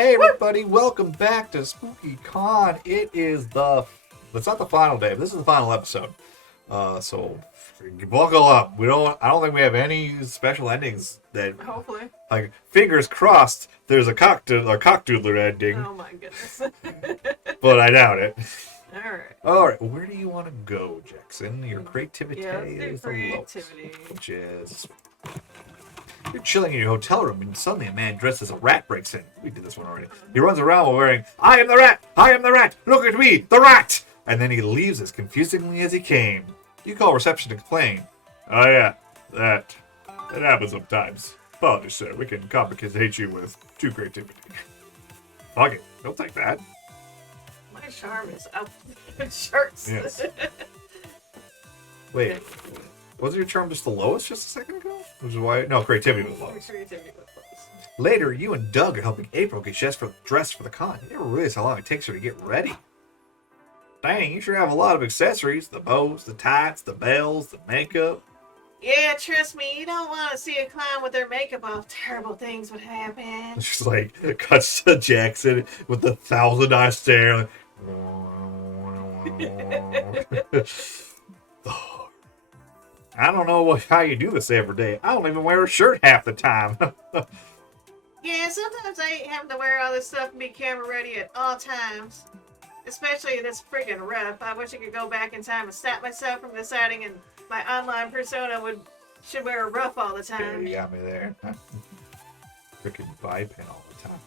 Hey everybody, welcome back to Spooky Con. It's not the final day, but this is the final episode. So buckle up. I don't think we have any special endings that, Hopefully. like, fingers crossed there's a cockdoodler ending, Oh my goodness. but I doubt it. Alright. Where do you want to go, Jackson? Your creativity is the lowest, creativity. which is... You're chilling in your hotel room and suddenly a man dressed as a rat breaks in. We did this one already. He runs around while wearing, "I am the rat! I am the rat! Look at me, the rat!" And then he leaves as confusingly as he came. You call reception to complain. "Oh yeah, that happens sometimes. Apologies, sir. We can complicate you with too creativity." Fuck it. Don't take that. My charm is up in shirts. Yes. Wait. Wasn't your charm just the lowest just a second ago? Which is why... No, creativity was lowest. Creativity was close. Later, you and Doug are helping April get dressed for the con. You never realize how long it takes her to get ready. Dang, you sure have a lot of accessories. The bows, the tights, the bells, the makeup. Yeah, trust me, you don't want to see a clown with their makeup off. Terrible things would happen. She's like, cuts to Jackson with the 1,000-eye stare. Like, I don't know how you do this every day. I don't even wear a shirt half the time. Yeah, sometimes I have to wear all this stuff and be camera ready at all times. Especially this freaking rep. I wish I could go back in time and stop myself from deciding and my online persona should wear a ruff all the Yeah, time. you got me there. Freaking vibing all the time.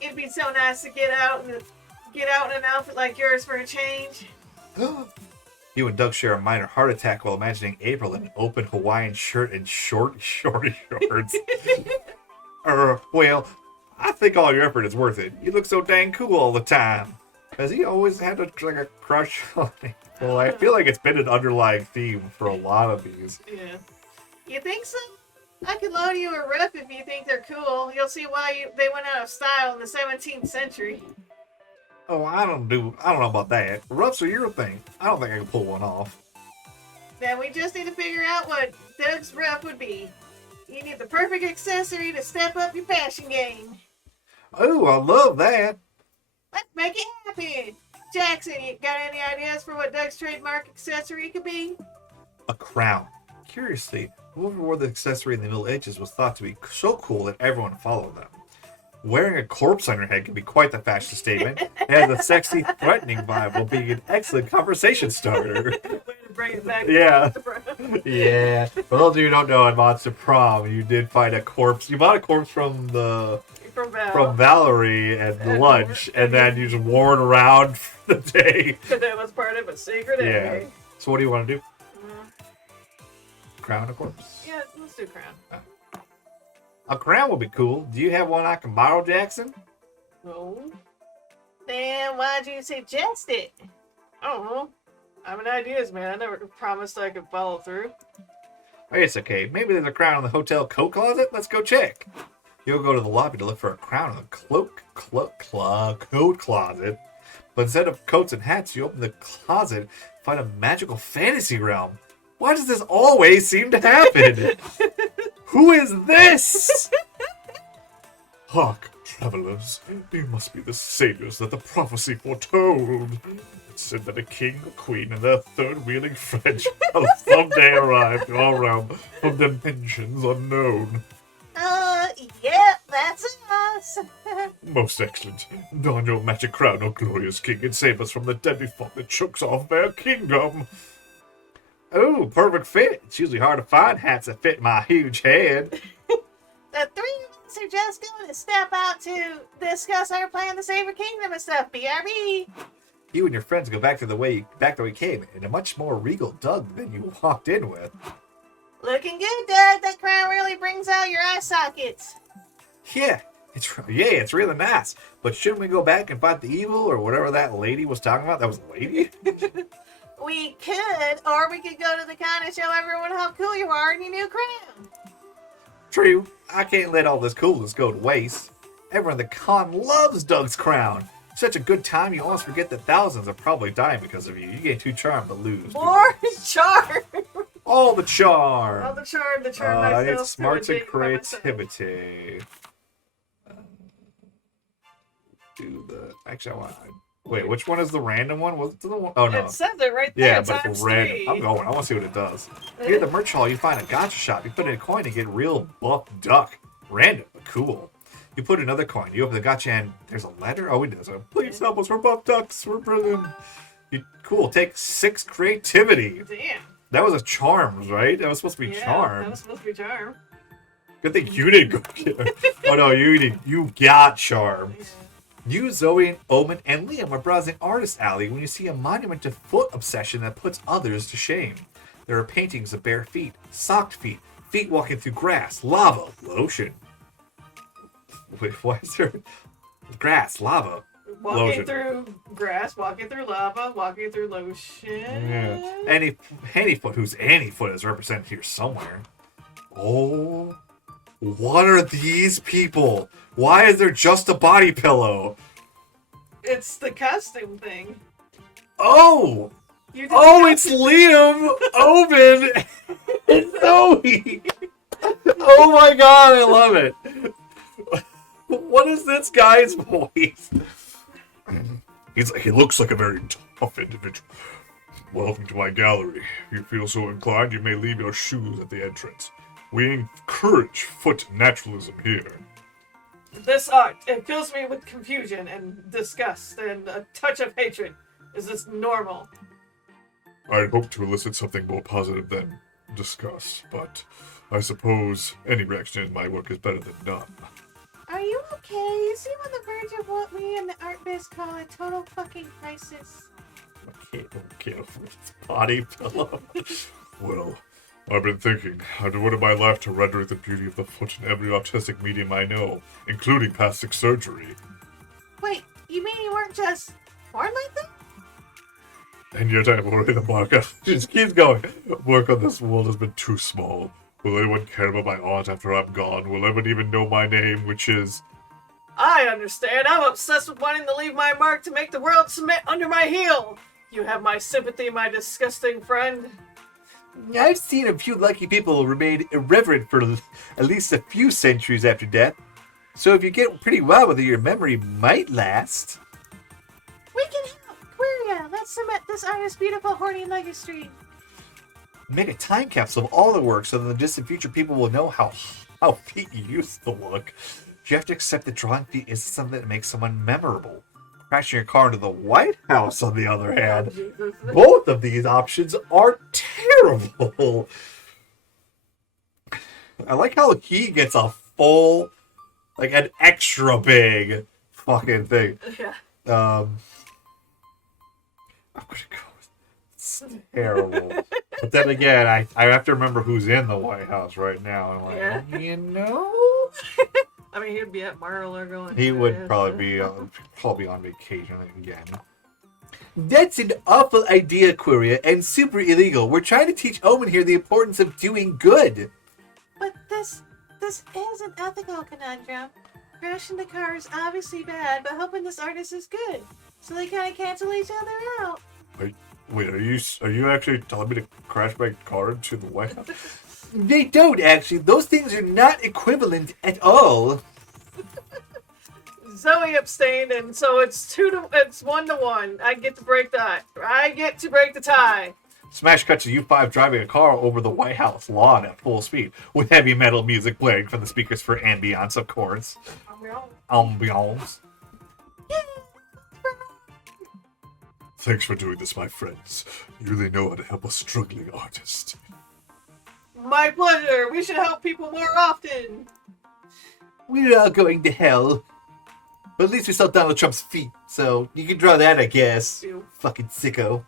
It'd be so nice to get out in an outfit like yours for a change. You and Doug share a minor heart attack while imagining April in an open Hawaiian shirt and short shorts. Well, I think all your effort is worth it. You look so dang cool all the time. Has he always had a crush on me? Well, I feel like it's been an underlying theme for a lot of these. Yeah. You think so? I could loan you a rep if you think they're cool. You'll see why they went out of style in the 17th century. Oh, I don't know about that. Ruffs are your thing. I don't think I can pull one off. Then we just need to figure out what Doug's rep would be. You need the perfect accessory to step up your fashion game. Oh, I love that. Let's make it happen. Jackson, you got any ideas for what Doug's trademark accessory could be? A crown. Curiously, whoever wore the accessory in the Middle Ages was thought to be so cool that everyone followed them. Wearing a corpse on your head can be quite the fashion statement. It has a sexy, threatening vibe while being an excellent conversation starter. Way to bring it back. Yeah. Yeah. For those of you who don't know, at Monster Prom, you did find a corpse. You bought a corpse from Valerie at lunch, and then you just wore it around for the day. Because that was part of a secret Yeah. So what do you want to do? Crown a corpse? Yeah, let's do crown. A crown would be cool. Do you have one I can borrow, Jackson? No. Then why'd you suggest it? I don't know. I have ideas, man. I never promised I could follow through. Oh, it's okay. Maybe there's a crown in the hotel coat closet. Let's go check. You'll go to the lobby to look for a crown in the coat closet. But instead of coats and hats, you open the closet and find a magical fantasy realm. Why does this always seem to happen? Who is this? Hark, travelers. You must be the saviors that the prophecy foretold. It said that a king, a queen, and their third-wheeling French will someday arrive to our realm from dimensions unknown. Yeah, that's us. Most excellent. Don your magic crown, O glorious king, and save us from the deadly fog that chokes off their kingdom. Oh, perfect fit. It's usually hard to find hats that fit my huge head. The three of us are just going to step out to discuss our plan to save our kingdom and stuff. BRB. You and your friends go back the way you came, in a much more regal Doug than you walked in with. Looking good, Doug. That crown really brings out your eye sockets. Yeah, it's really nice. But shouldn't we go back and fight the evil or whatever that lady was talking about? That was a lady? We could, or we could go to the con and show everyone how cool you are in your new crown. True. I can't let all this coolness go to waste. Everyone at the con loves Doug's crown. Such a good time, you almost forget that thousands are probably dying because of you. You get too charmed to lose. More charm. All the charm. All the charm myself. It's smarts and creativity. do the... Actually, I want... Wait, which one is the random one? Was it the one? Oh, no. It says it right there. Yeah, but times it's random. 3. I'm going. I want to see what it does. Here at the merch hall, you find a gotcha shop. You put in a coin to get real buff duck. Random, but cool. You put another coin. You open the gotcha and there's a letter. Oh, it does. Please help us. We're buff ducks. We're brilliant. Cool. Take 6 creativity. Damn. That was a charm, right? That was supposed to be charm. That was supposed to be charm. Good thing you didn't go get it. Oh no, you got charm. Yeah. You, Zoe, Omen, and Liam are browsing Artist Alley when you see a monument to foot obsession that puts others to shame. There are paintings of bare feet, socked feet, feet walking through grass, lava, lotion. Wait, why is there grass, lava, Walking lotion? through grass, walking through lava, walking through lotion. Yeah. Anniefoot, who's Anniefoot, is represented here somewhere. Oh, what are these people? Why is there just a body pillow? It's the costume thing. Oh! You did Oh, the it's Liam, Omen, and Zoe! Oh my god, I love it! What is this guy's voice? He looks like a very tough individual. Welcome to my gallery. If you feel so inclined, you may leave your shoes at the entrance. We encourage foot naturalism here. This art, it fills me with confusion and disgust and a touch of hatred. Is this normal? I'd hope to elicit something more positive than disgust, but I suppose any reaction in my work is better than none. Are you okay? You seem on the verge of what we in the art biz call a total fucking crisis. I can't get over this body pillow. Well, I've been thinking, I devoted my life to rendering the beauty of the foot in every artistic medium I know, including plastic surgery. Wait, you mean you weren't just born like that? And yet I worry the market. Just keeps going. Work on this world has been too small. Will anyone care about my art after I'm gone? Will anyone even know my name, which is... I understand. I'm obsessed with wanting to leave my mark to make the world submit under my heel. You have my sympathy, my disgusting friend. I've seen a few lucky people remain irreverent for at least a few centuries after death. So if you get pretty well with it, your memory might last. We can help. Queria, let's cement this artist's beautiful horny legacy. Make a time capsule of all the work so that in the distant future people will know how feet used to look. You have to accept that drawing feet is something that makes someone memorable. Crashing your car into the White House, on the other hand, both of these options are terrible. I like how he gets a full, like an extra big fucking thing. Yeah. I'm gonna go with it's terrible. But then again, I have to remember who's in the White House right now. I'm like, Yeah. you know? I mean, he'd be at Marla going. He would probably be on vacation again. That's an awful idea, Queria, and super illegal. We're trying to teach Omen here the importance of doing good. But this is an ethical conundrum. Crashing the car is obviously bad, but hoping this artist is good. So they kind of cancel each other out. Wait, are you actually telling me to crash my car into the White House? They don't, actually. Those things are not equivalent at all. Zoe abstained, and so it's 1-1. I get to break the tie. Smash cut to you five driving a car over the White House lawn at full speed, with heavy metal music blaring from the speakers for ambiance, of course. Ambiance. Thanks for doing this, my friends. You really know how to help a struggling artist. My pleasure. We should help people more often. We're all going to hell. But at least we saw Donald Trump's feet, so you can draw that, I guess. Ew. Fucking sicko.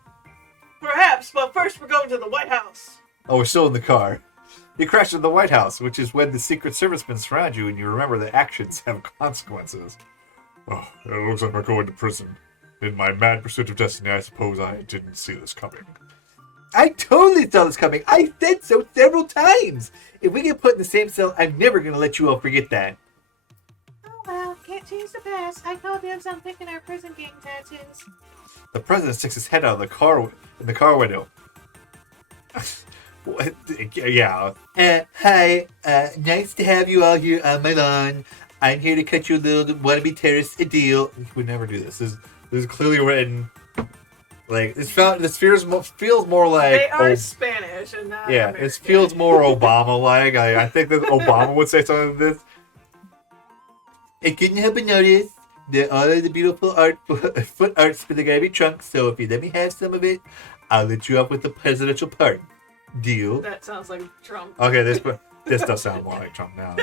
Perhaps, but first we're going to the White House. Oh, we're still in the car. You crashed into the White House, which is when the Secret Servicemen surround you and you remember that actions have consequences. Oh, it looks like we're going to prison. In my mad pursuit of destiny, I suppose I didn't see this coming. I totally saw this coming. I said so several times. If we get put in the same cell, I'm never going to let you all forget that. Oh well, can't change the past. I call dibs on picking our prison gang tattoos. The president sticks his head out of the car window. What? Yeah. Hi. Nice to have you all here on my lawn. I'm here to cut you a little wannabe terrorist a deal. We would never do this. This is clearly written. Like this feels more like They are Spanish and not American. It feels more Obama-like. I think that Obama would say something like this. I couldn't help but notice that all of the beautiful foot arts for the garbage trunk. So if you let me have some of it, I'll let you off with the presidential pardon. Deal. That sounds like Trump. Okay, this does sound more like Trump now.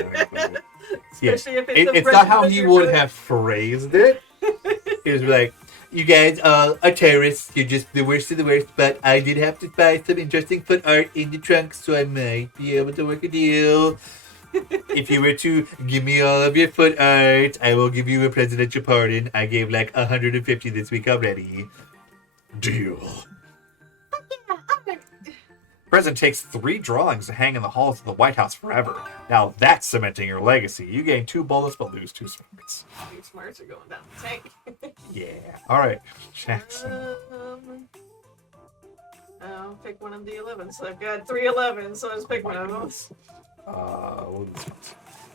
Especially if it's not how he would have phrased it. He was like, you guys are terrorists. You're just the worst of the worst. But I did have to buy some interesting foot art in the trunk, so I might be able to work a deal. If you were to give me all of your foot art, I will give you a presidential pardon. I gave like 150 this week already. Deal. President takes 3 drawings to hang in the halls of the White House forever. Now that's cementing your legacy. You gain 2 bullets but lose 2 smarts. 2 smarts are going down the tank. Yeah. All right. Jackson. I'll pick one of the 11s. So I've got 3 11s, so I'll just pick one of those.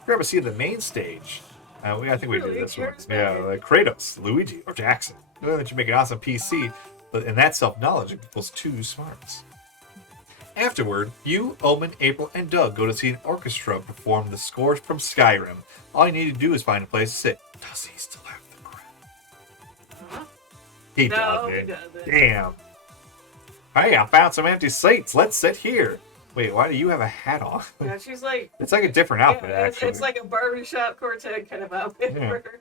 Grab a seat at the main stage. I think we do this one. Charismatic. Yeah, like Kratos, Luigi, or Jackson. Know that you make an awesome PC, but in that self-knowledge equals 2 smarts. Afterward, you, Omen, April, and Doug go to see an orchestra perform the scores from Skyrim. All you need to do is find a place to sit. Does he still have the crown? Huh? He No, he doesn't. doesn't. Damn. Hey, I found some empty seats. Let's sit here. Wait, why do you have a hat on? Yeah, she's like... It's like a different outfit, actually. It's like a barbershop quartet kind of outfit Yeah. for her.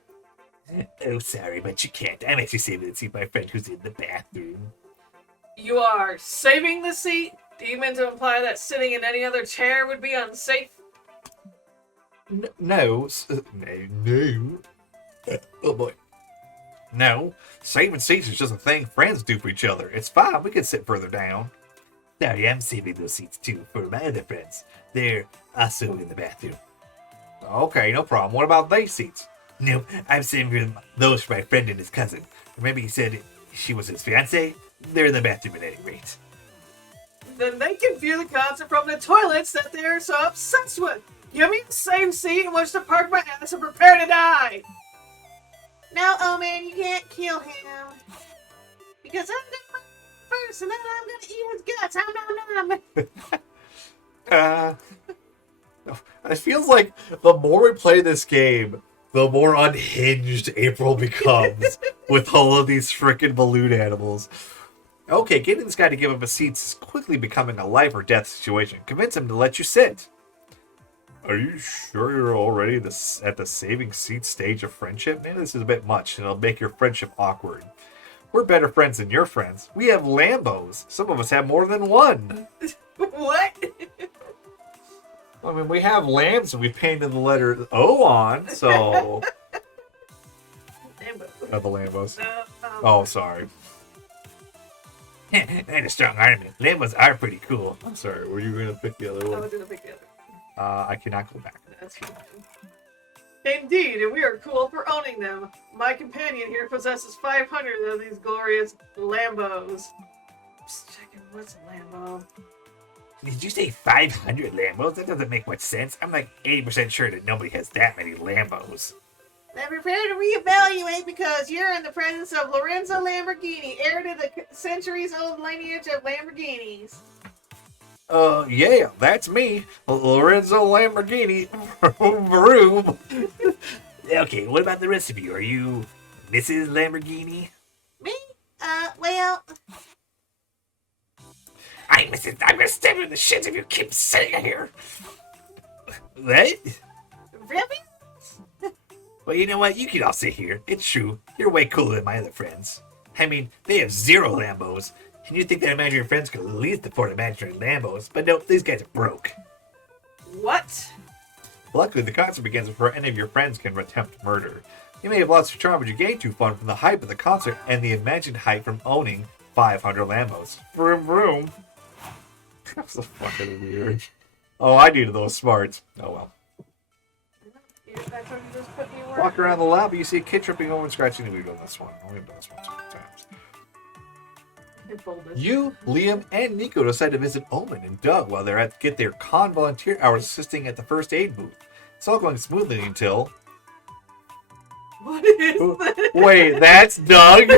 Oh, sorry, but you can't. I'm actually saving to see my friend who's in the bathroom. You are saving the seat? Do you mean to imply that sitting in any other chair would be unsafe? No. Oh, boy. No. Saving seats is just a thing friends do for each other. It's fine. We can sit further down. Sorry, I'm saving those seats, too, for my other friends. They're also in the bathroom. Okay, no problem. What about these seats? No, I'm saving those for my friend and his cousin. Remember he said she was his fiancée? They're in the bathroom at any rate. Then they can view the concert from the toilets that they're so obsessed with. Give me the same seat in which to park my ass and prepare to die. No, oh man, you can't kill him. Because I'm gonna first and then I'm gonna eat his guts. It feels like the more we play this game, the more unhinged April becomes with all of these frickin' balloon animals. Okay, getting this guy to give up a seat is quickly becoming a life or death situation. Convince him to let you sit. Are you sure you're already at the saving seat stage of friendship? Maybe this is a bit much, and it'll make your friendship awkward. We're better friends than your friends. We have Lambos. Some of us have more than one. What? I mean, we have lambs and we painted the letter O on, so... Lambo. Not the Lambos. No, Oh, sorry. And a strong argument. Lambos are pretty cool. I'm sorry, were you going to pick the other I one? was gonna pick the other. I cannot go back. That's fine. Indeed, and we are cool for owning them. My companion here possesses 500 of these glorious Lambos. Just checking, what's a Lambo? Did you say 500 Lambos? That doesn't make much sense. I'm like 80% sure that nobody has that many Lambos. Then prepare to reevaluate because you're in the presence of Lorenzo Lamborghini, heir to the centuries-old lineage of Lamborghinis. Yeah, that's me, Lorenzo Lamborghini. Vroom. Okay, what about the rest of you? Are you Mrs. Lamborghini? Me? Well... I'm gonna stab you in the shins if you keep sitting here. What? Really? Well, you know what? You can all sit here. It's true. You're way cooler than my other friends. I mean, they have 0 Lambos. And you'd think that imaginary friends could at least afford imaginary Lambos. But nope, these guys are broke. What? Luckily, the concert begins before any of your friends can attempt murder. You may have lots of charm, but you gain 2 fun from the hype of the concert and the imagined hype from owning 500 Lambos. Vroom, vroom. That's so fucking weird. Oh, I needed those smarts. Oh well. Walk around the lobby, you see a kid tripping over and scratching. We've done this one. We've done this one so many times. You, Liam, and Nico decide to visit Omen and Doug while they're at get their con volunteer hours assisting at the first aid booth. It's all going smoothly until What is this? Wait, that's Doug?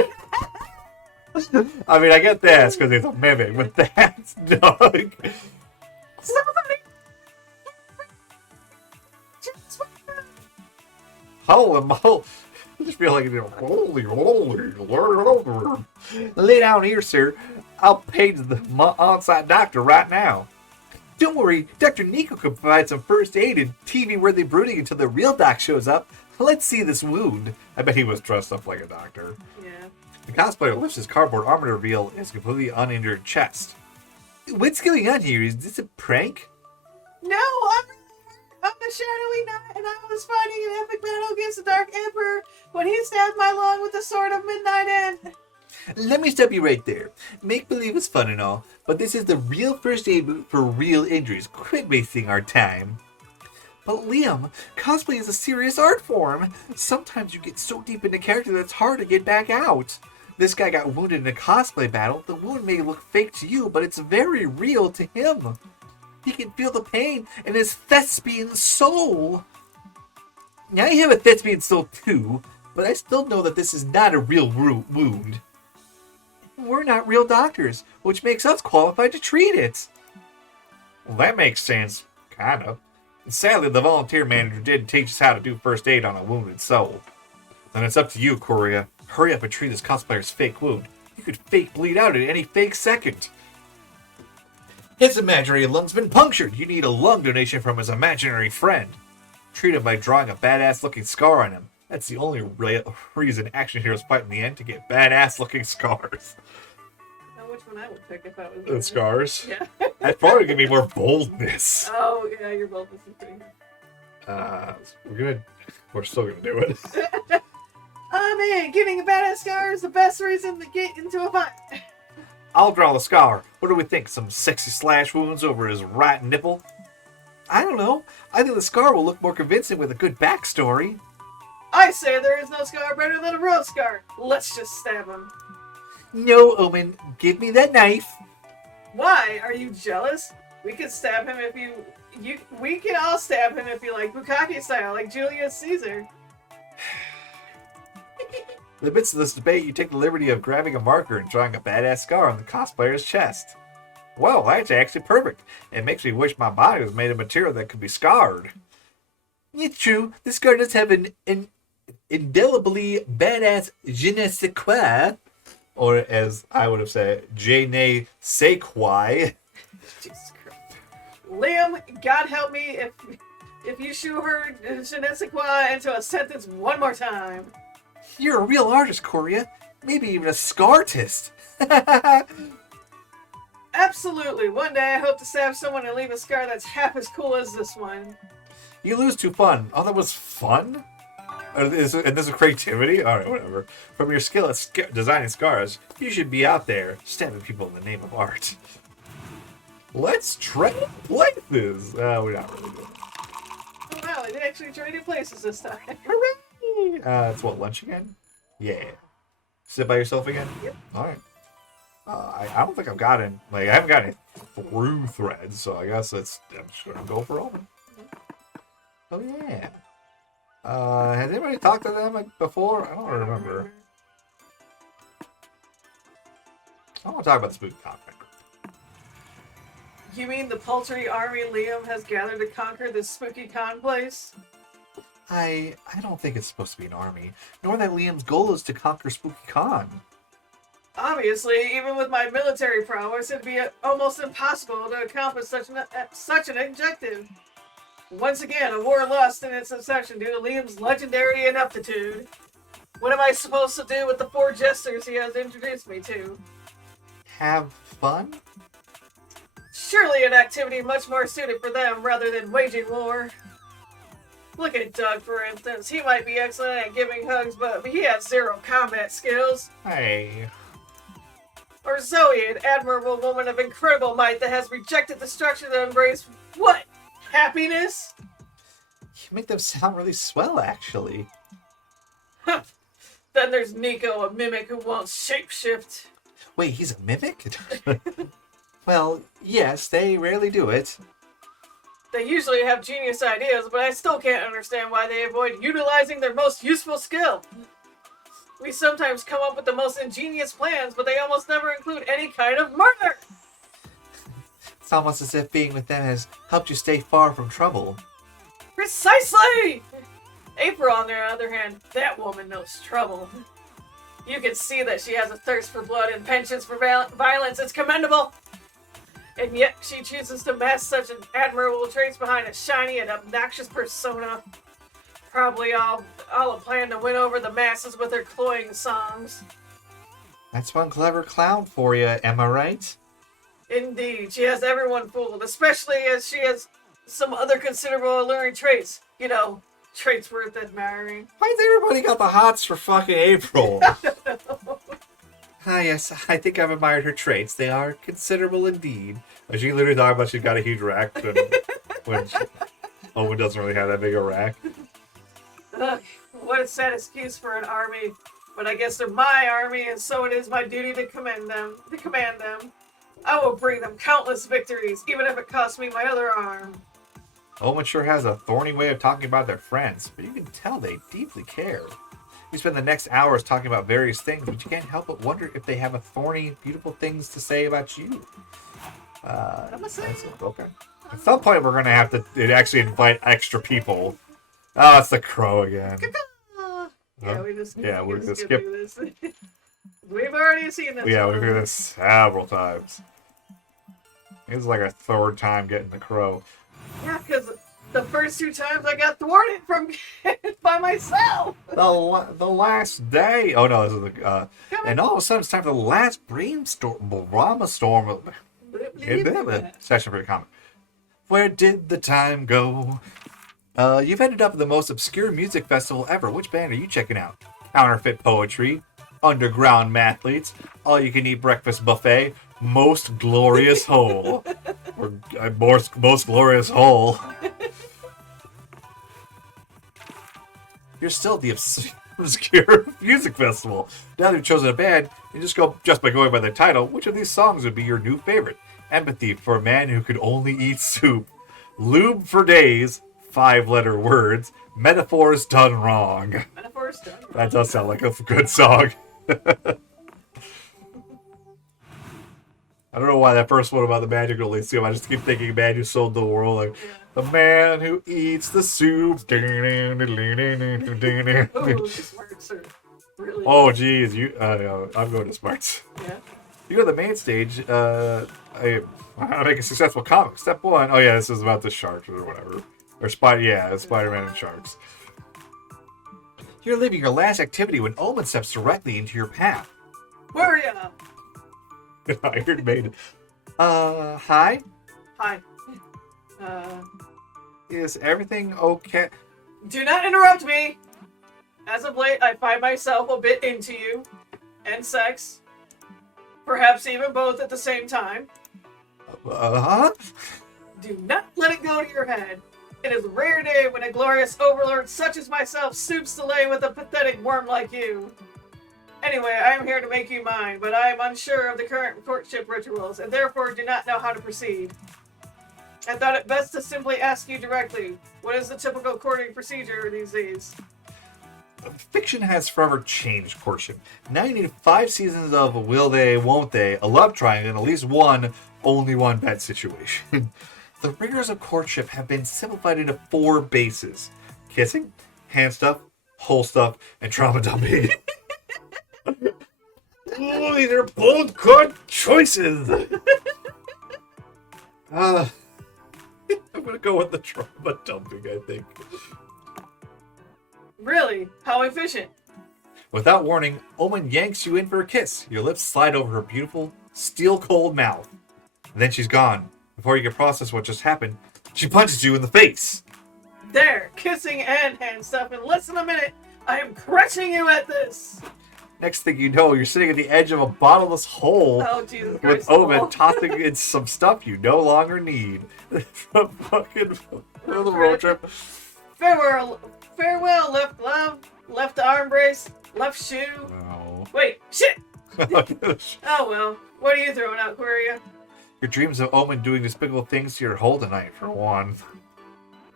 I mean, I get this because he's a mimic, but that's Doug. Somebody. Holy moly. I just feel like, holy. Lay down here, sir. I'll page the on-site doctor right now. Don't worry, Dr. Nico can provide some first aid and TV-worthy brooding until the real doc shows up. Let's see this wound. I bet he was dressed up like a doctor. Yeah. The cosplayer lifts his cardboard armor to reveal his completely uninjured chest. What's going on here? Is this a prank? No, I'm the Shadowy Knight, and I was fighting an epic battle against the Dark Emperor when he stabbed my lung with the sword of Midnight End. Let me stop you right there. Make-believe is fun and all, but this is the real first aid for real injuries. Quit wasting our time. But Liam, cosplay is a serious art form. Sometimes you get so deep into character that it's hard to get back out. This guy got wounded in a cosplay battle. The wound may look fake to you, but it's very real to him. He can feel the pain in his thespian soul. Now I have a thespian soul too, but I still know that this is not a real wound. We're not real doctors, which makes us qualified to treat it. Well, that makes sense, kind of. And sadly, the volunteer manager did teach us how to do first aid on a wounded soul. Then it's up to you, Korea. Hurry up and treat this cosplayer's fake wound. You could fake bleed out at any fake second. His imaginary lung's been punctured. You need a lung donation from his imaginary friend. Treat him by drawing a badass-looking scar on him. That's the only reason action heroes fight in the end, to get badass-looking scars. I know which one I would pick if I was. The scars? Yeah. That's probably gonna be more boldness. Oh yeah, your boldness is pretty good. We're good. We're still gonna do it. Oh man, getting a badass scar is the best reason to get into a fight. I'll draw the scar. What do we think? Some sexy slash wounds over his right nipple? I don't know. I think the scar will look more convincing with a good backstory. I say there is no scar better than a real scar. Let's just stab him. No, Omen. Give me that knife. Why? Are you jealous? We can stab him if you... We can all stab him if you like, Bukkake style, like Julius Caesar. In the midst of this debate, you take the liberty of grabbing a marker and drawing a badass scar on the cosplayer's chest. Well, that's actually perfect. It makes me wish my body was made of material that could be scarred. It's true. This scar does have an indelibly badass je ne sais quoi, or as I would have said, je ne sais quoi. Jesus Christ. Liam, God help me if you shoehorn je ne sais quoi into a sentence one more time. You're a real artist, Korea. Maybe even a scartist. Absolutely. One day I hope to stab someone and leave a scar that's half as cool as this one. You lose to fun. Oh, that was fun? And this is creativity? Alright, whatever. From your skill at designing scars, you should be out there stabbing people in the name of art. Let's trade places. We're not really good. Oh wow, they actually traded places this time. Hooray! It's what, lunch again? Yeah. Sit by yourself again? Yep. Alright. I don't think I've gotten, I haven't got any through threads, so I guess I'm just gonna go for all. Oh yeah. Has anybody talked to them before? I don't remember. I want to talk about the spooky conflict. You mean the paltry army Liam has gathered to conquer this spooky con place? I don't think it's supposed to be an army, nor that Liam's goal is to conquer Spooky Con. Obviously, even with my military prowess, it'd be almost impossible to accomplish such an objective. Once again, a war lost in its inception due to Liam's legendary ineptitude. What am I supposed to do with the 4 jesters he has introduced me to? Have fun? Surely an activity much more suited for them rather than waging war. Look at Doug, for instance. He might be excellent at giving hugs, but he has 0 combat skills. Hey. Or Zoe, an admirable woman of incredible might that has rejected destruction to embrace what? Happiness? You make them sound really swell, actually. Then there's Nico, a mimic who won't shapeshift. Wait, he's a mimic? Well, yes, they rarely do it. They usually have genius ideas, but I still can't understand why they avoid utilizing their most useful skill. We sometimes come up with the most ingenious plans, but they almost never include any kind of murder. It's almost as if being with them has helped you stay far from trouble. Precisely! April, on the other hand, that woman knows trouble. You can see that she has a thirst for blood and penchants for violence. It's commendable. And yet she chooses to mask such an admirable traits behind a shiny and obnoxious persona. Probably all a plan to win over the masses with her cloying songs. That's one clever clown for you, am I right? Indeed, she has everyone fooled, especially as she has some other considerable alluring traits. You know, traits worth admiring. Why's everybody got the hots for fucking April? Ah, yes, I think I've admired her traits. They are considerable indeed. She literally talking about she's got a huge rack when Owen doesn't really have that big a rack. Ugh, what a sad excuse for an army. But I guess they're my army, and so it is my duty to command them. I will bring them countless victories, even if it costs me my other arm. Owen sure has a thorny way of talking about their friends, but you can tell they deeply care. You spend the next hours talking about various things, but you can't help but wonder if they have a thorny, beautiful things to say about you. Okay. At some point, we're going to have to actually invite extra people. Oh, it's the crow again. Yeah, we're just going to skip. this. We've already seen this. Yeah, we've heard this several times. It's like a third time getting the crow. Yeah, because the first two times I got thwarted from by myself. The last day. Oh no, this is the. And all of a sudden, it's time for the last brainstorm session for your comment. Where did the time go? You've ended up at the most obscure music festival ever. Which band are you checking out? Counterfeit Poetry, Underground Mathletes, All You Can Eat Breakfast Buffet, Most Glorious Whole. Or most Glorious Whole. You're still at the obscure music festival. Now that you've chosen a band, you just by going by the title, which of these songs would be your new favorite? Empathy for a Man Who Could Only Eat Soup. Lube for Days, 5-letter words. Metaphors Done Wrong. Metaphors Done Wrong. That does sound like a good song. I don't know why that first one about the magic only soup. I just keep thinking man who sold the world. Like, the man who eats the soup. Oh, the smarts are really Oh, geez. I'm going to smarts. Yeah. You go to the main stage. I make a successful comic. Step 1. Oh, yeah, this is about the sharks or whatever. Or Spider-Man and sharks. You're living your last activity when Omen steps directly into your path. Where are ya? Iron Maiden. Hi? Hi. Is everything okay? Do not interrupt me! As of late, I find myself a bit into you. And sex. Perhaps even both at the same time. Huh? Do not let it go to your head. It is a rare day when a glorious overlord such as myself stoops to lay with a pathetic worm like you. Anyway, I am here to make you mine, but I am unsure of the current courtship rituals, and therefore do not know how to proceed. I thought it best to simply ask you directly, what is the typical courting procedure these days? Fiction has forever changed courtship. Now you need 5 seasons of will they, won't they, a love triangle, and at least one only one bet situation. The rigors of courtship have been simplified into 4 bases. Kissing, hand stuff, hole stuff, and trauma dumping. Oh, these are bold good choices. I'm gonna go with the trauma dumping, I think. Really? How efficient? Without warning, Omen yanks you in for a kiss. Your lips slide over her beautiful, steel-cold mouth. And then she's gone. Before you can process what just happened, she punches you in the face. There, kissing and hand stuff in less than a minute. I am crushing you at this. Next thing you know, you're sitting at the edge of a bottomless hole Oh, Jesus Christ. with Omen tossing in some stuff you no longer need. From fucking the road trip. Farewell, left glove, left arm brace, left shoe. No. Wait, shit! Oh well, what are you throwing out, Queria? Your dreams of Omen doing despicable things to your hole tonight, for one.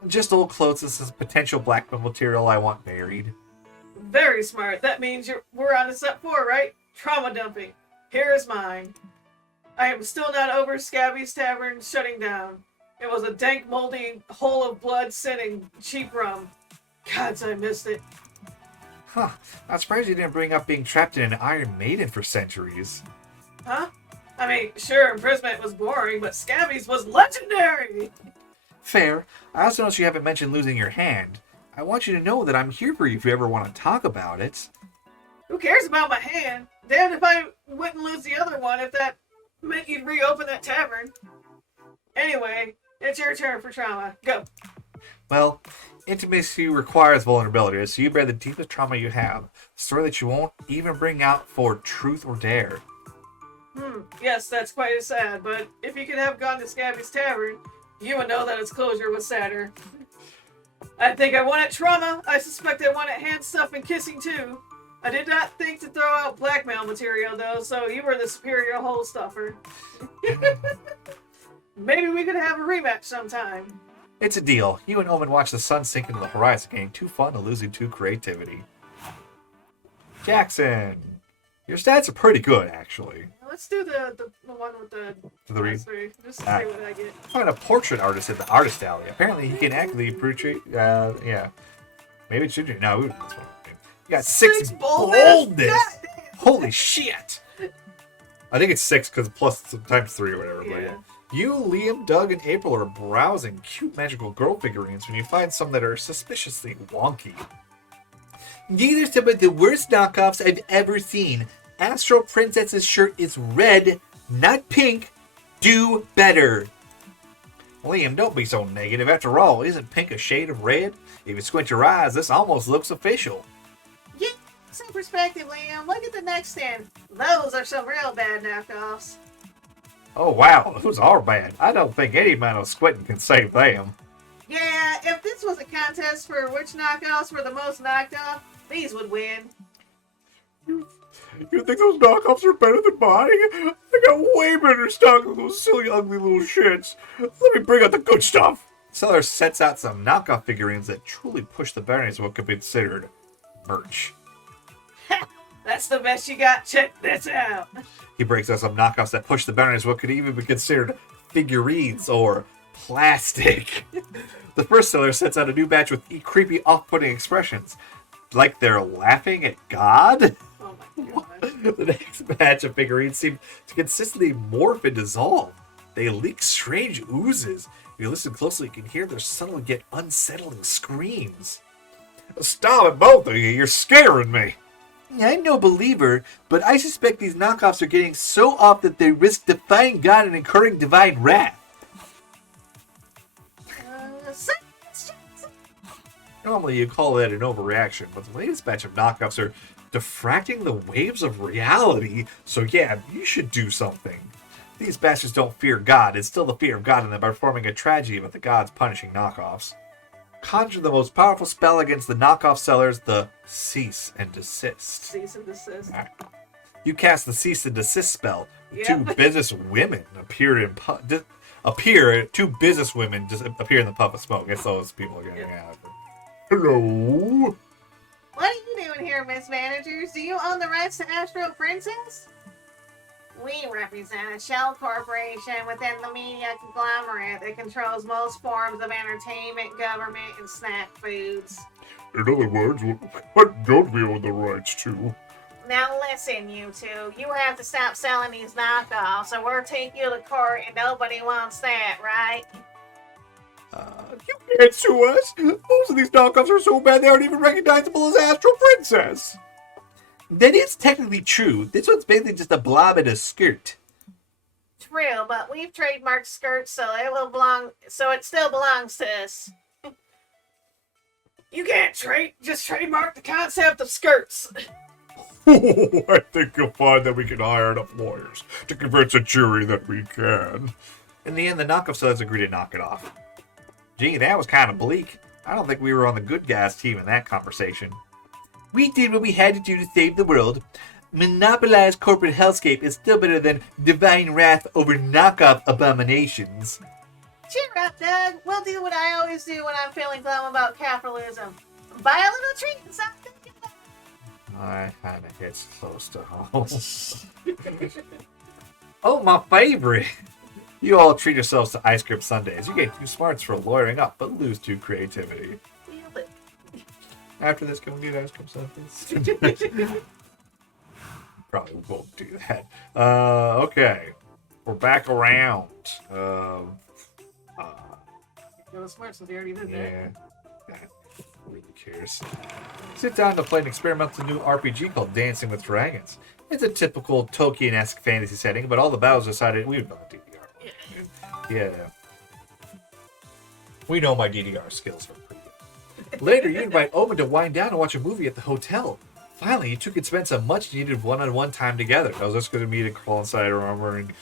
Just old clothes. This is potential blackmail material. I want buried. Very smart. That means we're on to step 4, right? Trauma dumping. Here is mine. I am still not over Scabby's Tavern shutting down. It was a dank, moldy hole of blood, sin, and cheap rum. Gods, I missed it. Huh. I'm surprised you didn't bring up being trapped in an Iron Maiden for centuries. Huh? I mean, sure, imprisonment was boring, but Scabby's was legendary! Fair. I also noticed you haven't mentioned losing your hand. I want you to know that I'm here for you if you ever want to talk about it. Who cares about my hand? Damned if I wouldn't lose the other one if that meant you'd reopen that tavern. Anyway, it's your turn for trauma. Go. Well, intimacy requires vulnerability, so you bear the deepest trauma you have. A story that you won't even bring out for truth or dare. Yes, that's quite sad, but if you could have gone to Scabby's Tavern, you would know that its closure was sadder. I think I wanted trauma. I suspect I wanted hand stuff and kissing too. I did not think to throw out blackmail material though, so you were the superior hole stuffer. Maybe we could have a rematch sometime. It's a deal. You and Omen watch the sun sink into the horizon, getting too fun to losing to creativity. Jackson! Your stats are pretty good, actually. Let's do the one with the last three. Just to see what I get. Find a portrait artist at the artist alley. Apparently he can actively portray, yeah. Maybe it should do. No, that's one. You got 6 boldness! Holy shit! I think it's 6 because plus times 3 or whatever. Yeah. But yeah. You, Liam, Doug, and April are browsing cute magical girl figurines when you find some that are suspiciously wonky. These are some of the worst knockoffs I've ever seen. Astral Princess's shirt is red, not pink. Do better. Liam, don't be so negative. After all, isn't pink a shade of red? If you squint your eyes, this almost looks official. Yeah, some perspective, Liam. Look at the nightstand. Those are some real bad knockoffs. Oh wow, those are bad. I don't think any amount of squinting can save them. Yeah, if this was a contest for which knockoffs were the most knocked off, these would win. You think those knockoffs are better than mine? I got way better stock than those silly, ugly little shits. Let me bring out the good stuff. Seller sets out some knockoff figurines that truly push the boundaries of what could be considered merch. That's the best you got. Check this out. He breaks out some knockoffs that push the boundaries of what could even be considered figurines or plastic. The first seller sets out a new batch with creepy, off-putting expressions, like they're laughing at God. Oh my god. The next batch of figurines seem to consistently morph and dissolve. They leak strange oozes. If you listen closely, you can hear their subtle yet unsettling screams. Stop it, both of you. You're scaring me. I'm no believer, but I suspect these knockoffs are getting so off that they risk defying God and incurring divine wrath. Normally you call that an overreaction, but the latest batch of knockoffs are diffracting the waves of reality, so yeah, you should do something. These bastards don't fear God. It's still the fear of God in them by performing a tragedy about the gods punishing knockoffs. Conjure the most powerful spell against the knockoff sellers, the Cease and Desist. Cease and desist. Right. You cast the Cease and Desist spell. Yep. Two business women appear in two business women just appear in the puff of smoke. Guess those people are getting out. Hello? What are you doing here, Miss Managers? Do you own the rights to Astro Princess? We represent a shell corporation within the media conglomerate that controls most forms of entertainment, government, and snack foods. In other words, what don't we own the rights to? Now listen, you two. You have to stop selling these knockoffs, or we'll take you to court, and nobody wants that, right? You can't sue us. Most of these knockoffs are so bad they aren't even recognizable as Astral Princess. That is technically true. This one's basically just a blob and a skirt. True, but we've trademarked skirts, so it still belongs to us. You can't just trademark the concept of skirts. I think you'll find that we can hire enough lawyers to convince a jury that we can. In the end, the knockoff sellers agree to knock it off. Gee, that was kind of bleak. I don't think we were on the good guys team in that conversation. We did what we had to do to save the world. Monopolized corporate hellscape is still better than divine wrath over knockoff abominations. Cheer up, Doug. We'll do what I always do when I'm feeling glum about capitalism. Buy a little treat and stop thinking about I kind of hits close to home. Oh, my favorite. You all treat yourselves to ice cream sundaes. You get 2 smarts for lawyering up, but lose 2 creativity. it. After this, can we get ice cream sundaes? Probably won't do that. Okay. We're back around. Go smart since you already did that. Yeah. Who cares? Sit down to play an experimental new RPG called Dancing with Dragons. It's a typical Tolkien-esque fantasy setting, but all the battles decided we would know DDR. Yeah. We know my DDR skills are pretty good. Later, you invite Omen to wind down and watch a movie at the hotel. Finally, you two can spend some much-needed one-on-one time together. I was just going to meet and crawl inside her armor and...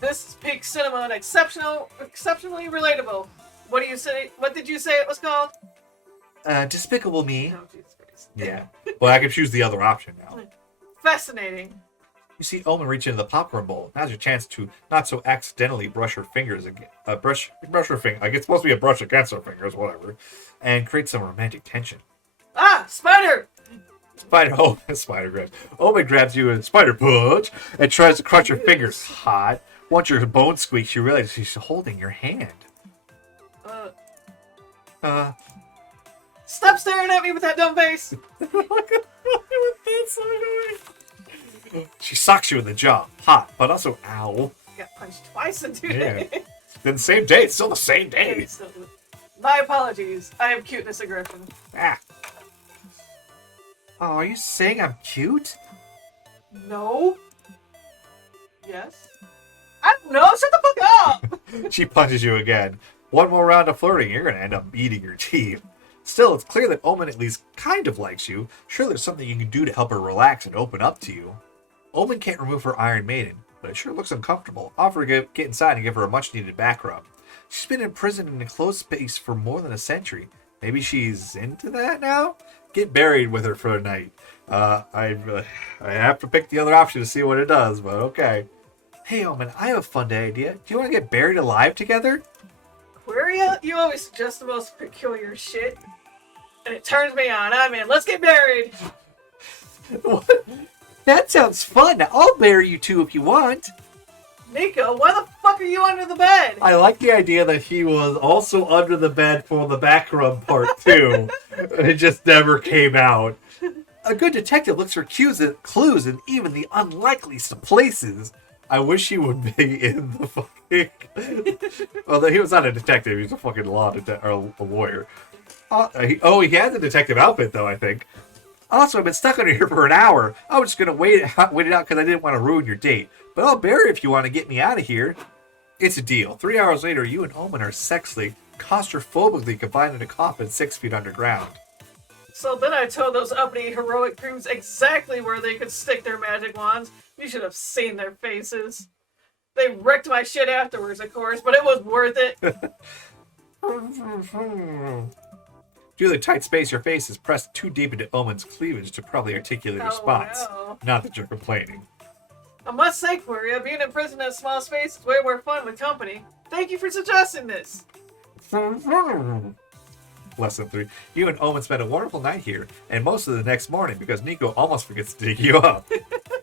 This is peak cinema and exceptionally relatable. What do you say? What did you say it was called? Despicable Me. Oh, Jesus Christ. Yeah. Well, I can choose the other option now. Fascinating. You see Omen reach into the popcorn bowl. Now's your chance to not so accidentally brush her fingers again. Brush her finger. Like it's supposed to be a brush against her fingers, whatever, and create some romantic tension. Ah, spider! Spider grabs. Omen grabs you in spider punch and tries to crunch your fingers hot. Once your bone squeaks, you realize she's holding your hand. Stop staring at me with that dumb face! She socks you in the jaw, hot, but also ow. I got punched twice in 2 days. Then the same day, it's still the same day. My apologies. I have cuteness aggression. Ah. Oh, are you saying I'm cute? No. Yes. I don't know. Shut the fuck up. She punches you again. One more round of flirting, you're gonna end up beating your teeth. Still, it's clear that Omen at least kind of likes you. Sure, there's something you can do to help her relax and open up to you. Omen can't remove her Iron Maiden, but it sure looks uncomfortable. Offer to get inside and give her a much-needed back rub. She's been imprisoned in a closed space for more than a century. Maybe she's into that now? Get buried with her for a night. I have to pick the other option to see what it does, but okay. Hey, Omen, I have a fun idea. Do you want to get buried alive together? Aquaria, you always suggest the most peculiar shit. And it turns me on. I'm in. Let's get buried. What? That sounds fun. I'll bury you two if you want. Nico, why the fuck are you under the bed? I like the idea that he was also under the bed for the back rub part too. It just never came out. A good detective looks for clues in even the unlikeliest of places. I wish he would be in the fucking... Although he was not a detective, he was a fucking or a lawyer. He has a detective outfit though, I think. Also, I've been stuck under here for an hour. I was just gonna wait it out because I didn't want to ruin your date. But I'll bear it if you want to get me out of here. It's a deal. 3 hours later, you and Omen are sexually, claustrophobically confined in a coffin 6 feet underground. So then I told those uppity heroic crews exactly where they could stick their magic wands. You should have seen their faces. They wrecked my shit afterwards, of course, but it was worth it. Due to the tight space, your face is pressed too deep into Omen's cleavage to probably articulate a response. No. Not that you're complaining. I must say, Queria, being in prison in a small space is way more fun with company. Thank you for suggesting this. Lesson 3. You and Omen spent a wonderful night here, and most of the next morning because Nico almost forgets to dig you up.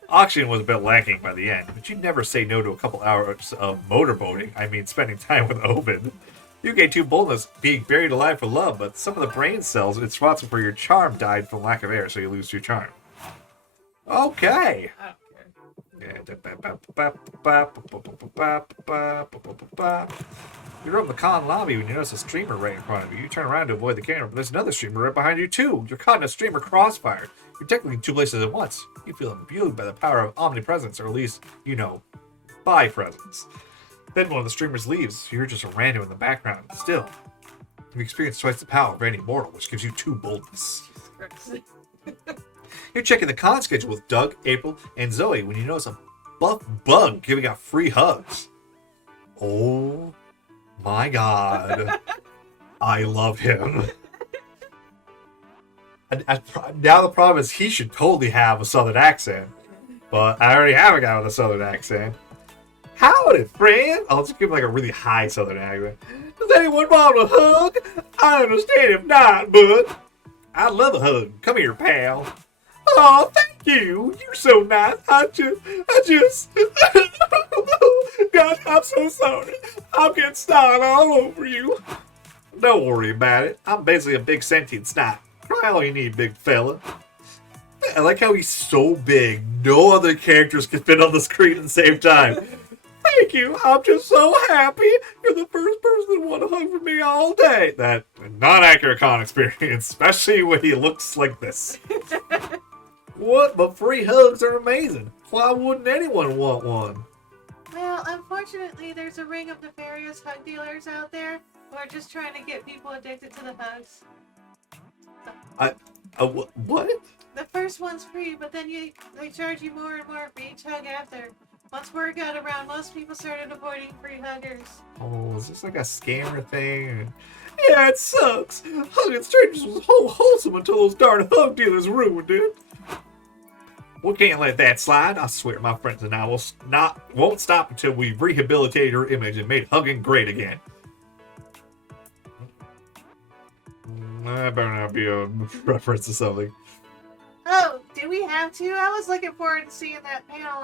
Oxygen was a bit lacking by the end, but you'd never say no to a couple hours of motorboating. I mean, spending time with Omen. You gained 2 boldness, being buried alive for love, but some of the brain cells responsible for your charm died from lack of air, so you lose your charm. Okay. I don't care. You're in the con lobby when you notice a streamer right in front of you. You turn around to avoid the camera, but there's another streamer right behind you too. You're caught in a streamer crossfire. You're technically in 2 places at once. You feel imbued by the power of omnipresence, or at least, by presence. Then one of the streamers leaves. You're just a random in the background. Still, you've experienced twice the power of any mortal, which gives you 2 boldness. You're checking the con schedule with Doug, April, and Zoe when you notice a buff bug giving out free hugs. Oh my god. I love him. Now the problem is he should totally have a southern accent. But I already have a guy with a southern accent. Howdy, friend. I'll just give like a really high southern accent. Does anyone want a hug? I understand if not, but I'd love a hug. Come here, pal. Oh, thank you. You're so nice. I just. God, I'm so sorry. I'm getting snot all over you. Don't worry about it. I'm basically a big sentient snot. Cry all you need, big fella. I like how he's so big, no other characters can fit on the screen at the same time. Thank you. I'm just so happy. You're the first person to want to hug from me all day. That not accurate con experience, especially when he looks like this. What? But free hugs are amazing. Why wouldn't anyone want one? Well, unfortunately, there's a ring of nefarious hug dealers out there who are just trying to get people addicted to the hugs. What? The first one's free, but then they charge you more and more for each hug after. Once word got around, most people started avoiding free huggers. Oh, is this like a scammer thing? Yeah, it sucks. Hugging strangers was wholesome until those darn hug dealers ruined it. We can't let that slide. I swear my friends and I won't stop until we've rehabilitated her image and made hugging great again. That better not be a reference to something. Oh, do we have to? I was looking forward to seeing that panel.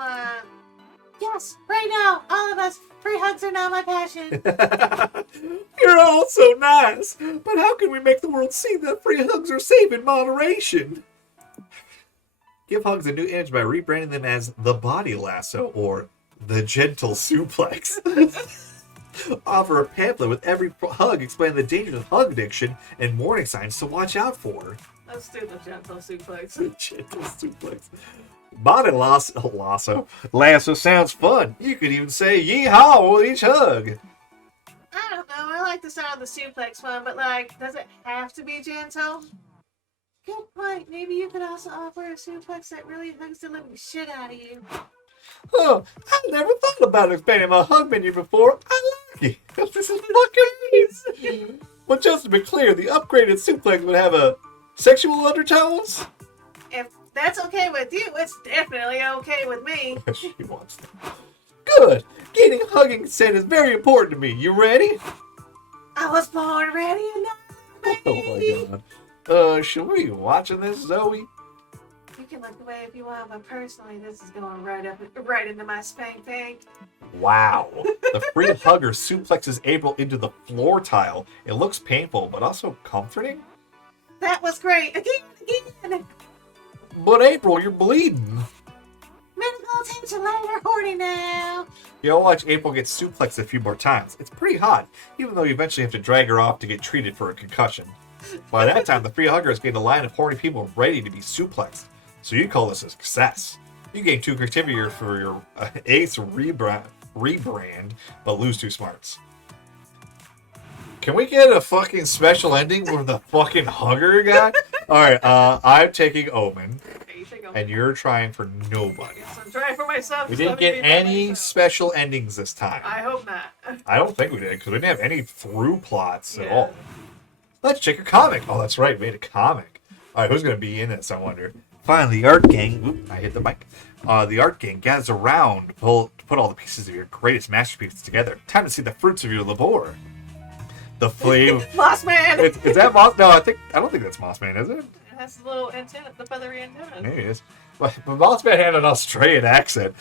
Yes, right now, all of us. Free hugs are now my passion. You're all so nice, but how can we make the world see that free hugs are safe in moderation? Give hugs a new image by rebranding them as the body lasso or the gentle suplex. Offer a pamphlet with every hug explaining the dangers of hug addiction and warning signs to watch out for. Let's do the gentle suplex. The gentle suplex. Body lasso sounds fun. You could even say yeehaw with each hug. I don't know. I like the sound of the suplex one, but does it have to be gentle? Good point. Maybe you could also offer a suplex that really hugs the living shit out of you. Oh, I've never thought about expanding my hug menu before. I like it, because this is fucking amazing. But just to be clear, the upgraded suplex would have a sexual undertones? If that's okay with you, it's definitely okay with me. She wants that. Good. Getting hugging consent is very important to me. You ready? I was born ready and now Oh my god. Should we be watching this, Zoe? You can look away if you want, but personally, this is going right into my spank bank. Wow. The free hugger suplexes April into the floor tile. It looks painful, but also comforting. That was great. Again. But April, you're bleeding. Medical attention later, horny now. You'll watch April get suplexed a few more times. It's pretty hot, even though you eventually have to drag her off to get treated for a concussion. By that time, the free hugger has gained a line of horny people ready to be suplexed. So you call this a success. You gain 2 creativity for your ace rebrand, but lose 2 smarts. Can we get a fucking special ending with the fucking hugger guy? Alright, I'm taking Omen. Okay, you take over. And you're trying for nobody. Yes, I'm trying for myself. We so didn't let me get be by any myself. special endings this time. I hope not. I don't think we did, because we didn't have any through plots at Yeah. all. Let's check a comic. Oh, that's right, we made a comic. Alright, who's going to be in this, I wonder? Finally, the art gang, oop, I hit the mic. The art gang gathers around to put all the pieces of your greatest masterpieces together. Time to see the fruits of your labor. The flame. Moss Man! Is that Moss? No, I don't think that's Moss Man, is it? It has the little antenna, the feathery antenna. Maybe it is. But Moss Man had an Australian accent.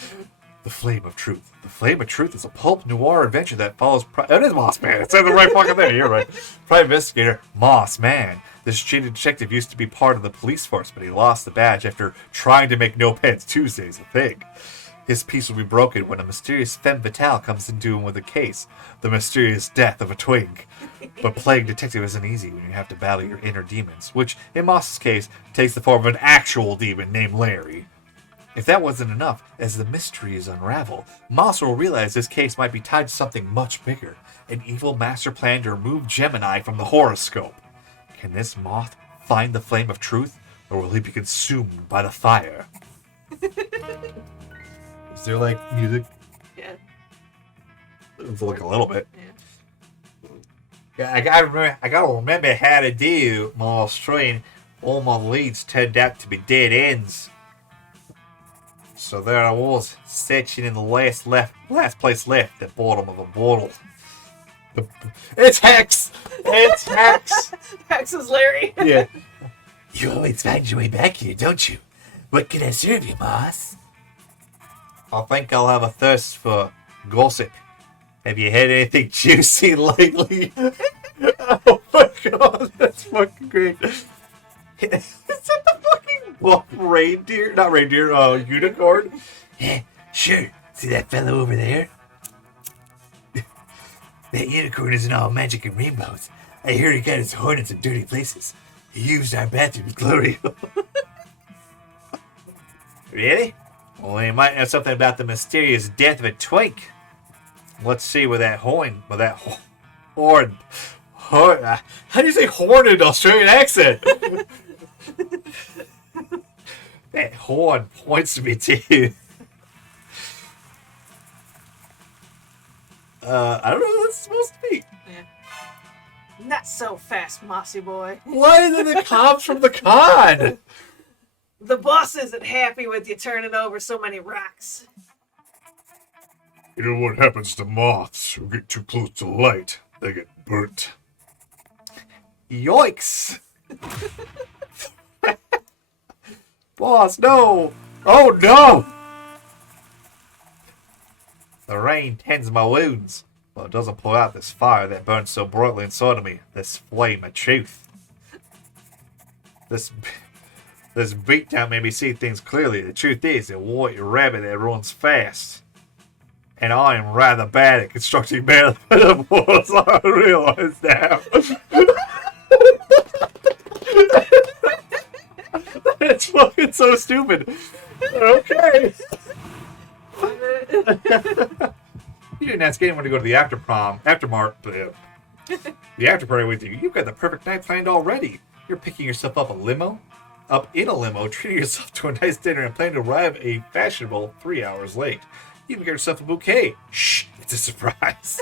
The Flame of Truth. The Flame of Truth is a pulp noir adventure that follows... That is Moss Man. It said the right fucking thing. You're right. Private investigator Moss Man. This cheated detective used to be part of the police force, but he lost the badge after trying to make No Pants Tuesdays a thing. His peace will be broken when a mysterious femme fatale comes into him with a case. The mysterious death of a twink. But playing detective isn't easy when you have to battle your inner demons, which, in Moss's case, takes the form of an actual demon named Larry. If that wasn't enough, as the mysteries unravel, Moss will realize this case might be tied to something much bigger, an evil master plan to remove Gemini from the horoscope. Can this moth find the flame of truth, or will he be consumed by the fire? Is there, music? Yeah. It's like a little bit. Yeah. Yeah, I gotta remember how to do my Australian. All my leads turned out to be dead ends. So there I was, searching in the last place left, the bottom of a bottle. It's Hex! It's Hex! Hex is Larry. Yeah. You always find your way back here, don't you? What can I serve you, boss? I think I'll have a thirst for gossip. Have you had anything juicy lately? Oh my god, that's fucking great. Is that the fucking reindeer? Not reindeer, unicorn? Yeah, sure. See that fellow over there? That unicorn isn't all magic and rainbows. I hear he got his hornets in dirty places. He used our bathrooms, glory. Really? Well, you might know something about the mysterious death of a twink. Let's see with that horn. How do you say horn in Australian accent? That horn points to me too. I don't know what that's supposed to be. Yeah. Not so fast, Mossy boy. Why are there the cops from the con? The boss isn't happy with you turning over so many rocks. You know what happens to moths who get too close to light? They get burnt. Yoicks! Boss, no! Oh no! The rain tends my wounds, but it doesn't put out this fire that burns so brightly inside of me, this flame of truth. This beatdown made me see things clearly. The truth is, a white rabbit that runs fast. And I am rather bad at constructing metaphors, I realize now. That's fucking so stupid. Okay. You didn't ask anyone to go to the after party with you. You've got the perfect night planned already. You're picking yourself up in a limo, treating yourself to a nice dinner, and planning to arrive a fashionable 3 hours late. You even get yourself a bouquet. Shh, it's a surprise.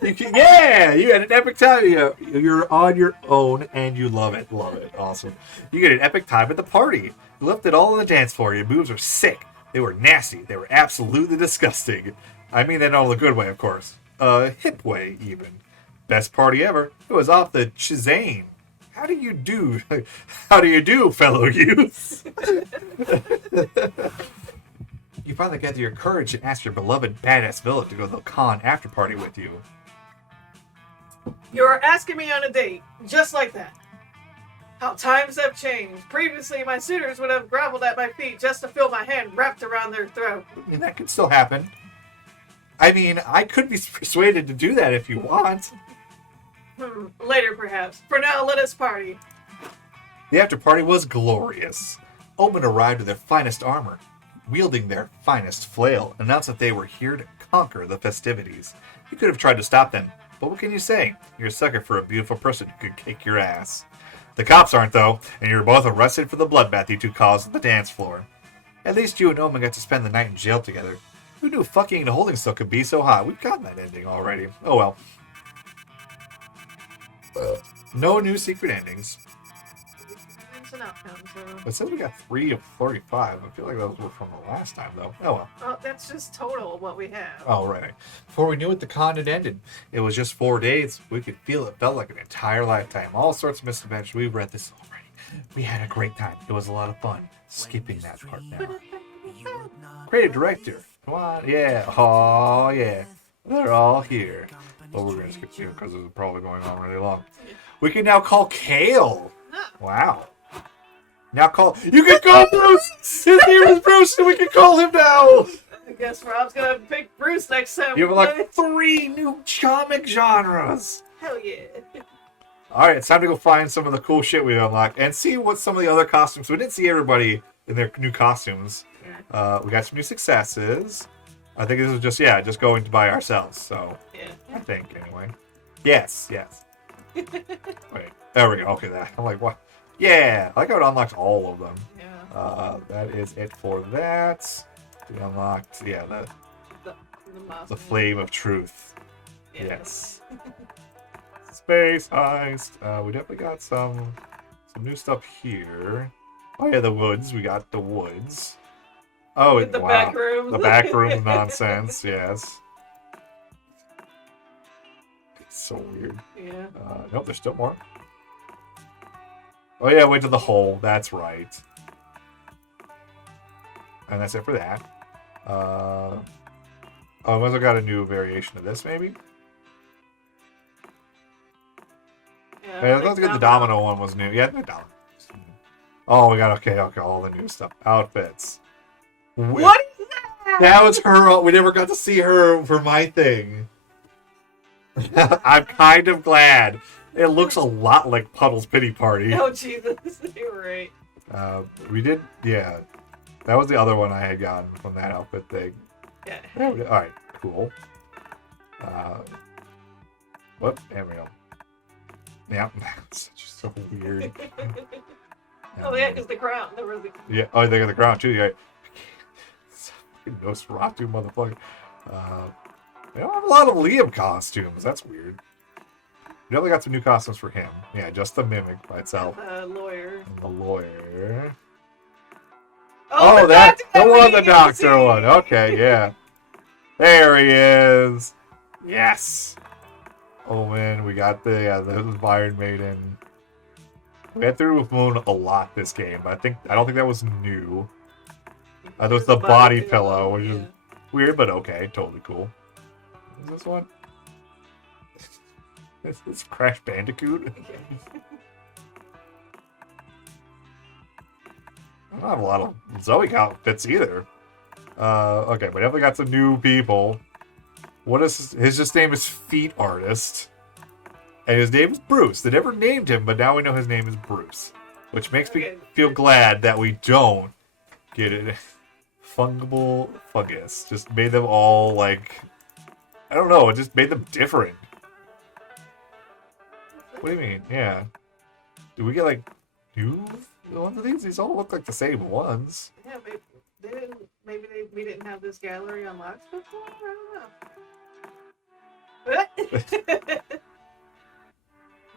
You had an epic time. You're on your own, and you love it. Love it. Awesome. You get an epic time at the party. You left it all on the dance floor. Your moves were sick. They were nasty. They were absolutely disgusting. I mean that in all the good way, of course. Hip way, even. Best party ever. It was off the Shazane. How do you do, fellow youths? You finally gather your courage and ask your beloved badass villain to go to the con after party with you. You're asking me on a date, just like that. How times have changed. Previously, my suitors would have groveled at my feet just to feel my hand wrapped around their throat. I mean, that could still happen. I mean, I could be persuaded to do that if you want. Later, perhaps. For now, let us party. The after party was glorious. Omen arrived with their finest armor, wielding their finest flail, and announced that they were here to conquer the festivities. You could have tried to stop them, but what can you say? You're a sucker for a beautiful person who could kick your ass. The cops aren't, though, and you're both arrested for the bloodbath you two caused on the dance floor. At least you and Omen got to spend the night in jail together. Who knew fucking and holding still could be so hot? We've gotten that ending already. Oh well. No new secret endings. It's an outcome, so... It says we got 3 of 35. I feel like those were from the last time, though. Oh well. Oh, that's just total of what we have. Oh, right. Before we knew it, the con had ended. It was just 4 days. We could feel it felt like an entire lifetime. All sorts of misadventures. We read this already. We had a great time. It was a lot of fun. Skipping that part now. Creative director. Come on. Yeah. Oh, yeah. They're all here. Well, we're going to skip here because this is probably going on really long. We can now call Kale. Wow. Now call... You can call Bruce! His name is Bruce, and we can call him now! I guess Rob's gonna pick Bruce next time. You have like 3 new comic genres! Hell yeah. Alright, it's time to go find some of the cool shit we unlocked and see what some of the other costumes... We didn't see everybody in their new costumes. We got some new successes. I think this is just going to buy ourselves, so... Yeah. I think, anyway. Yes. Wait, there we go. Okay, I'm like, what? Yeah, I like how it unlocked all of them. Yeah. That is it for that. We unlocked, the flame of truth. Yeah. Yes. Space heist. We definitely got some new stuff here. Oh yeah, the woods. We got the woods. Oh, With the wow. back room. The back room nonsense, yes. It's so weird. Yeah. Nope, there's still more. Oh yeah, went to the hole. That's right. And that's it for that. Oh, I must have got a new variation of this, maybe? Yeah, I don't think the domino one was new. Yeah, the domino. Oh, we got, okay, all the new stuff. Outfits. What is that? That was her. We never got to see her for my thing. I'm kind of glad. It looks a lot like Puddle's Pity Party. Oh, Jesus. You're right. We did, yeah. That was the other one I had gotten from that outfit thing. Yeah. Alright, cool. Whoop, there we go. Yeah, that's just so weird. Oh, yeah, because the crown. There was the... Yeah, oh, they got the crown too. Yeah. Nosferatu motherfucker. They don't have a lot of Liam costumes. That's weird. We definitely got some new costumes for him. Yeah, just the mimic by itself. Lawyer. And the lawyer. Oh, that the was the doctor one. Okay, yeah. There he is. Yes. Oh man, we got the Iron Maiden. We had through with Moon a lot this game, but I don't think that was new. There was the body pillow, which is weird, but okay, totally cool. Is this one? Is this Crash Bandicoot? I don't have a lot of Zoe outfits either. Okay, but definitely got some new people. What is his name is Feet Artist. And his name is Bruce. They never named him, but now we know his name is Bruce. Which makes me feel glad that we don't get it. Fungible fungus. Just made them all like... I don't know, it just made them different. What do you mean? Yeah. Do we get like new ones of these? These all look like the same ones. Yeah, maybe we didn't have this gallery unlocked before?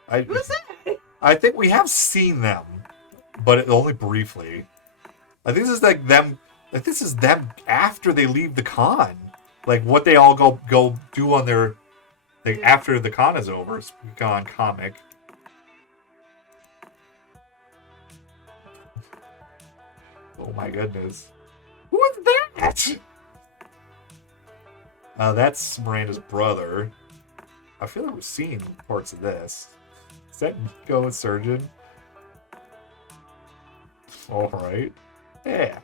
I don't know. Who's that? I think we have seen them, but only briefly. I think this is like them. Like this is them after they leave the con. Like what they all go do on their like after the con is over. Con comic. Oh my goodness. Who is that? That's Miranda's brother. I feel like we've seen parts of this. Is that Nico and Surgeon? Alright. Yeah.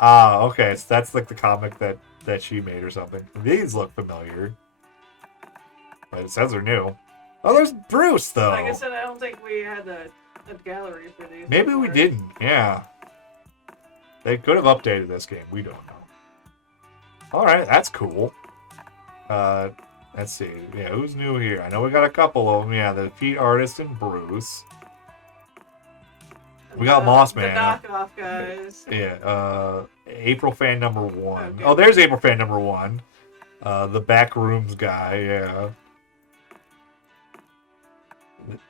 Okay. So that's like the comic that she made or something. These look familiar. But it says they're new. Oh, there's Bruce, though. Like I said, I don't think we had a gallery for these. Maybe before. we didn't. Yeah. They could have updated this game. We don't know. Alright, that's cool. Let's see. Yeah, who's new here? I know we got a couple of them. Yeah, the Feet Artist and Bruce. We got Moss Man. The knockoff guys. Yeah, April fan number 1. Okay. Oh, there's April fan number 1. The back rooms guy, yeah.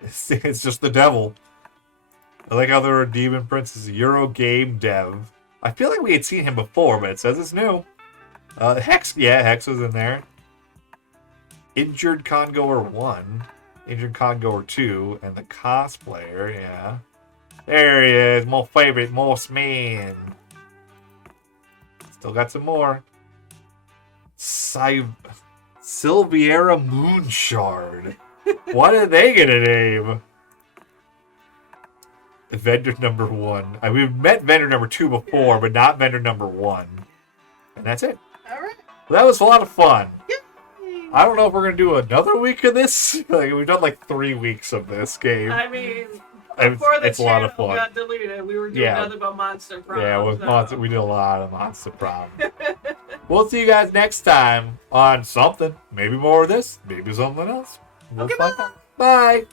It's just the devil. I like how there are Demon Prince's Euro game dev. I feel like we had seen him before, but it says it's new. Hex, yeah, Hex was in there. Injured Congoer 1, Injured Congoer 2, and the cosplayer, yeah. There he is, my favorite, Moss Man. Still got some more. Silviera Moonshard. Why did they get a name? Vendor number 1. We've met vendor number 2 before, but not vendor number 1. And that's it. Alright. Well, that was a lot of fun. I don't know if we're going to do another week of this. Like, we've done like 3 weeks of this game. I mean, before the it's a lot of channel fun. got deleted, we were doing nothing but Monster Prom. Yeah, with so. Monster, we did a lot of Monster Prom. We'll see you guys next time on something. Maybe more of this, maybe something else. We'll Okay, find out. Bye.